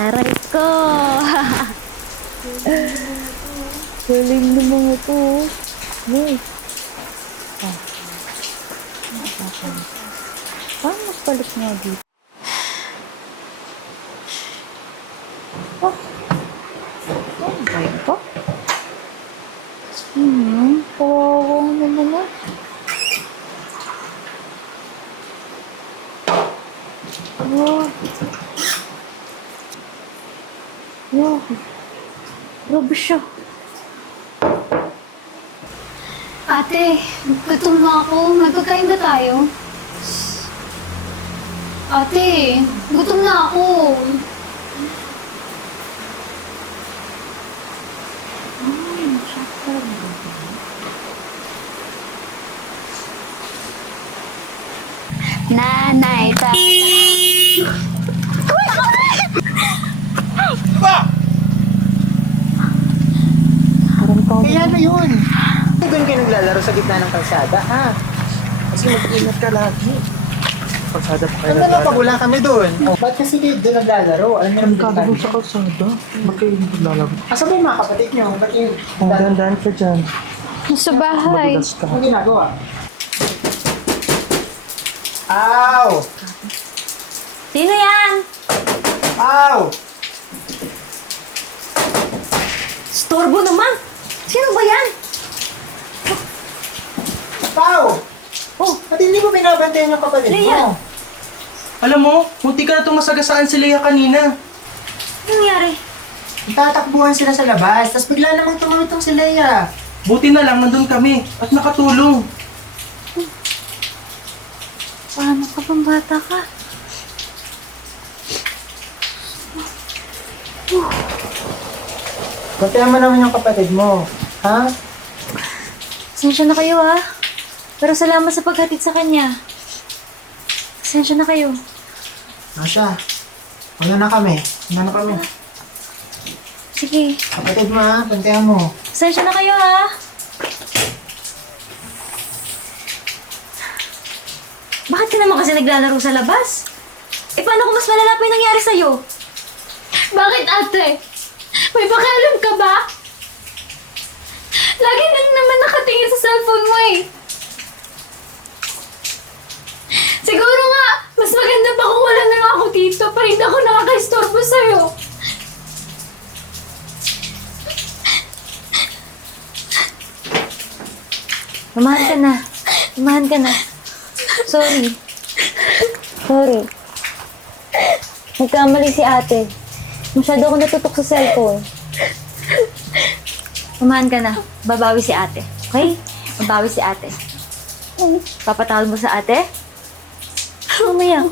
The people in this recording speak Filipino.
Aray ko! Galing na mga to. Hey. Paano magpalit nga dito? Oh. Ano ba ito? Kawawa naman na. Oh. Wow. Grabe siya. Ate, gutom na ako. Magkakain ba tayo? Ate, gutom na ako. Nanay, Kaya ano yun? Doon kayo naglalaro sa gitna ng kalsada, ha? Kasi mag-ingat ka lagi. Kalsada pa kayo naglalaro. Pag wala kami doon. Oh, ba't kasi kayo doon naglalaro? Alam niyo naman doon sa kalsada. Ba't kayo naglalaro? Asa ba yung mga kapatid niyo? Ba't kayo? Dandan ka dyan. sa bahay. Madulas ka. Anong ginagawa? Aw! Sino yan? Aw! Storbo naman! Sino ba yan? Aw! Oh, At hindi mo binabantayan yung kapatid Leia! mo? Alam mo, munti ka na itong masagasaan si Leia kanina. ano nangyari? Tatakbuhan sila sa labas, tapos bigla namang tumulutong si Leia. Buti na lang nandun kami at nakatulong. Paano ka bang bata ka? Bantayan mo naman yung kapatid mo, ha? Pasensya na kayo ha. Pero salamat sa paghatid sa kanya. Pasensya na kayo. Masya, una na kami. Una na kami. Sige, Kapatid mo, ha? Bantayan mo. pasensya na kayo ha. Bakit ka naman kasi naglalaro sa labas? Eh paano kung mas malala pa yung nangyari sa'yo? Bakit ate? May pakialam ka ba? Lagi nang naman nakatingin sa cellphone mo eh. Siguro nga, mas maganda pa kung wala na lang ako dito para hindi ako nakaka-istorbo sa'yo. Umahan ka na. Umahan ka na. Sorry. Sorry. Nagkamali si ate. Masyado ako natutok sa cellphone. Umahan ka na. Babawi si ate. Okay? Babawi si ate. Papatawad mo sa ate? Mamaya.